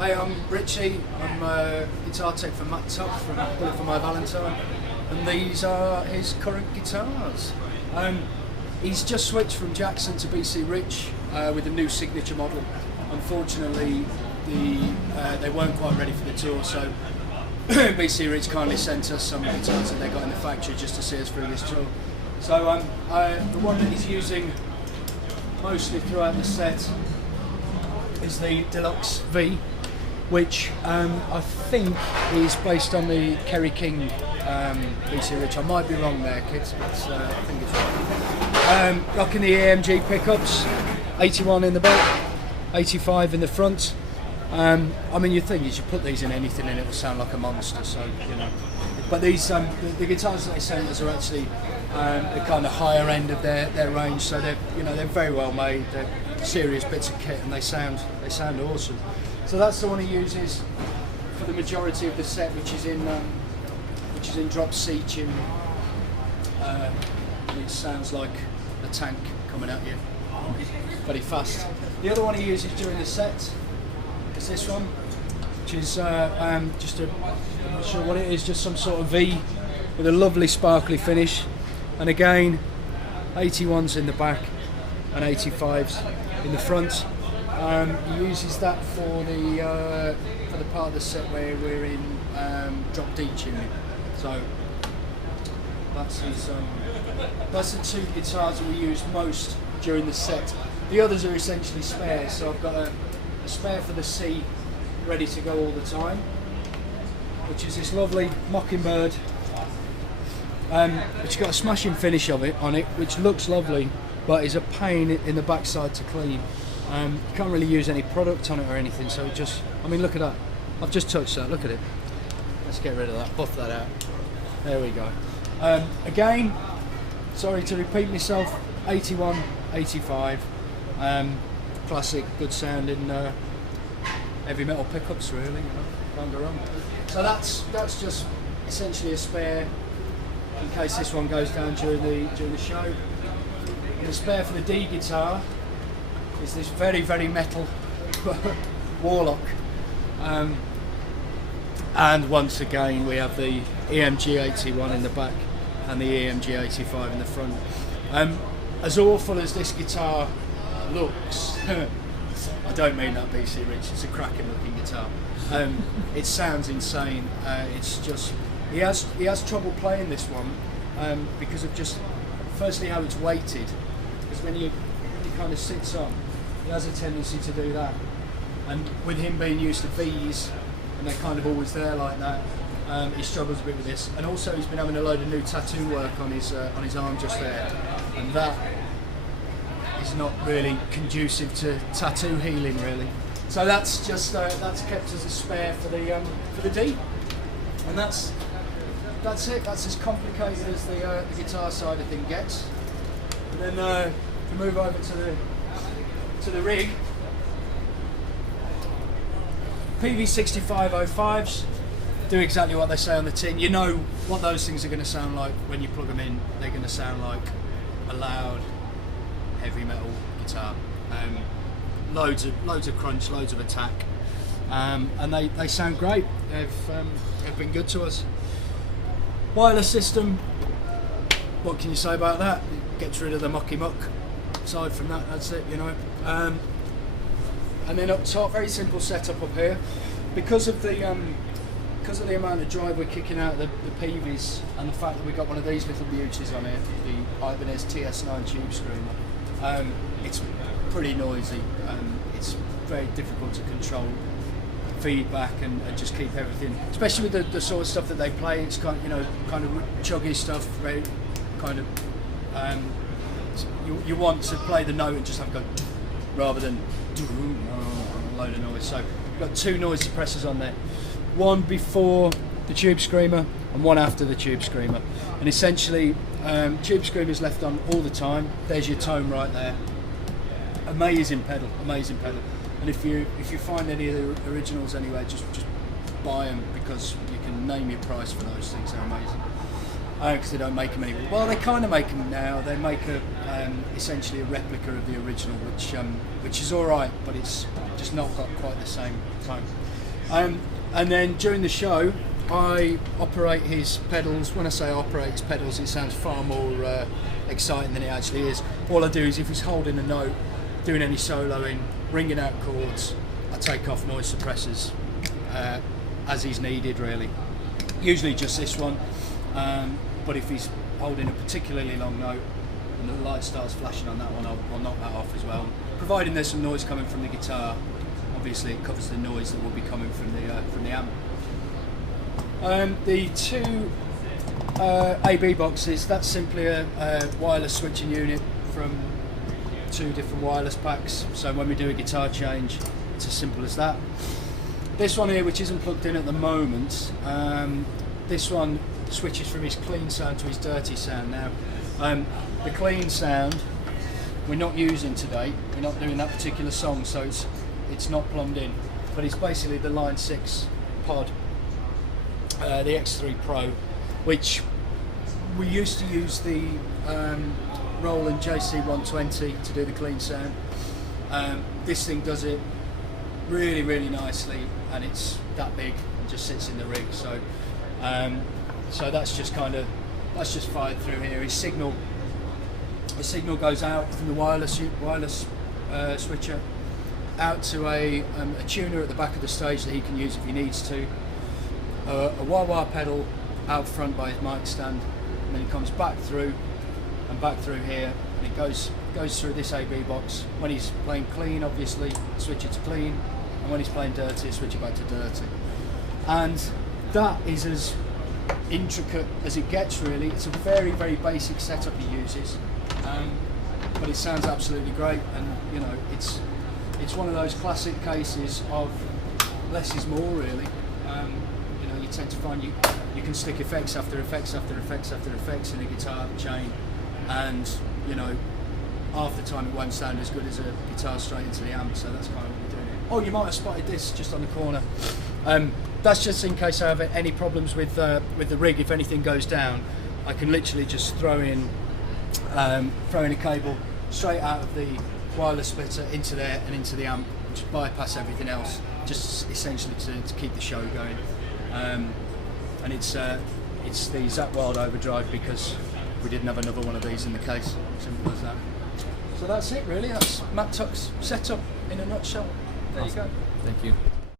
Hey, I'm Richie. I'm a guitar tech for Matt Tuck from Bullet for My Valentine, and these are his current guitars. He's just switched from Jackson to BC Rich with a new signature model. Unfortunately, they weren't quite ready for the tour, so BC Rich kindly sent us some guitars that they got in the factory just to see us through this tour. So the one that he's using mostly throughout the set is the Deluxe V, which I think is based on the Kerry King BC Rich. I might be wrong there, kids, but I think it's right. Rocking the EMG pickups, 81 in the back, 85 in the front. I mean, you think you should put these in anything and it will sound like a monster, so you know. But these the guitars that they sent us are actually the kind of higher end of their range, so they're very well made. They're serious bits of kit and they sound awesome. So that's the one he uses for the majority of the set, which is in drop C tuning. It sounds like a tank coming at you, very fast. The other one he uses during the set is this one, which is I'm not sure what it is, just some sort of V with a lovely sparkly finish. And again, 81s in the back and 85s in the front. He uses that for the part of the set where we're in drop D tuning. So that's the two guitars that we use most during the set. The others are essentially spares. So I've got a spare for the C ready to go all the time, which is this lovely Mockingbird. It's got a smashing finish on it, which looks lovely, but is a pain in the backside to clean. You can't really use any product on it or anything, so it just, I mean, look at that. I've just touched that, look at it. Let's get rid of that, buff that out. There we go. Again, sorry to repeat myself, 81, 85, classic, good sounding heavy metal pickups, really, you know, can't go wrong. So that's just essentially a spare in case this one goes down during the show. And the spare for the D guitar is this very, very metal Warlock. And once again we have the EMG 81 in the back and the EMG 85 in the front. As awful as this guitar looks, I don't mean that BC Rich, it's a cracking looking guitar. It sounds insane. It's just, he has trouble playing this one because of just, firstly how it's weighted, because when he kind of sits on, he has a tendency to do that. And with him being used to V's, and they're kind of always there like that, he struggles a bit with this. And also he's been having a load of new tattoo work on his arm just there, and that is not really conducive to tattoo healing, really. So that's just that's kept as a spare for the D, and that's it. That's as complicated as the guitar side of thing gets. And then to move over to the rig, PV6505s do exactly what they say on the tin. You know what those things are going to sound like when you plug them in. They're going to sound like a loud, heavy metal guitar. Loads of crunch, loads of attack, and they sound great. They've been good to us. Wireless system, what can you say about that? It gets rid of the mucky muck. Aside from that, that's it, you know. And then up top, very simple setup up here, because of the amount of drive we're kicking out of the PVs, and the fact that we've got one of these little beauties on here, the Ibanez TS9 tube screamer. It's pretty noisy. It's very difficult to control feedback and just keep everything, especially with the sort of stuff that they play. It's kind of chuggy stuff, very kind of you want to play the note and just have go rather than a load of noise. So we've got two noise suppressors on there, one before the tube screamer and one after the tube screamer, and essentially tube screamer is left on all the time. There's your tone right there. Amazing pedal. And if you find any of the originals anywhere, just buy them, because you can name your price for those things. They're amazing. because they don't make them anymore. Well, they kind of make them now. They make essentially a replica of the original, which is all right, but it's just not got quite the same tone. And then during the show, I operate his pedals. When I say operate his pedals, it sounds far more exciting than it actually is. All I do is if he's holding a note, doing any soloing, ringing out chords, I take off noise suppressors as he's needed, really. Usually just this one, but if he's holding a particularly long note and the light starts flashing on that one, I'll knock that off as well. Providing there's some noise coming from the guitar, obviously it covers the noise that will be coming from the amp. The two AB boxes, that's simply a wireless switching unit from two different wireless packs. So when we do a guitar change, it's as simple as that. This one here, which isn't plugged in at the moment, this one switches from his clean sound to his dirty sound now. The clean sound we're not using today, we're not doing that particular song, so it's not plumbed in, but it's basically the Line 6 pod, the X3 Pro, which we used to use the Roland JC120 to do the clean sound. This thing does it really, really nicely, and it's that big and just sits in the rig. So, so that's just fired through here. His signal goes out from the wireless switcher out to a tuner at the back of the stage that he can use if he needs to. A wah-wah pedal out front by his mic stand, and then it comes back through and back through here, and it goes through this AB box. When he's playing clean, obviously switch it to clean, and when he's playing dirty, switch it back to dirty. And that is as intricate as it gets, really. It's a very, very basic setup he uses, but it sounds absolutely great. And you know, it's one of those classic cases of less is more, really. You know, you tend to find you can stick effects after effects after effects after effects in a guitar chain, and you know, half the time it won't sound as good as a guitar straight into the amp. So that's kind of what we're doing here. Oh, you might have spotted this just on the corner. That's just in case I have any problems with the rig. If anything goes down, I can literally just throw in a cable straight out of the wireless splitter into there and into the amp, and just bypass everything else, just essentially to keep the show going. And it's the Zach Wild Overdrive, because we didn't have another one of these in the case. Simple as that. So that's it, really. That's Matt Tuck's setup in a nutshell. There you go. Thank you.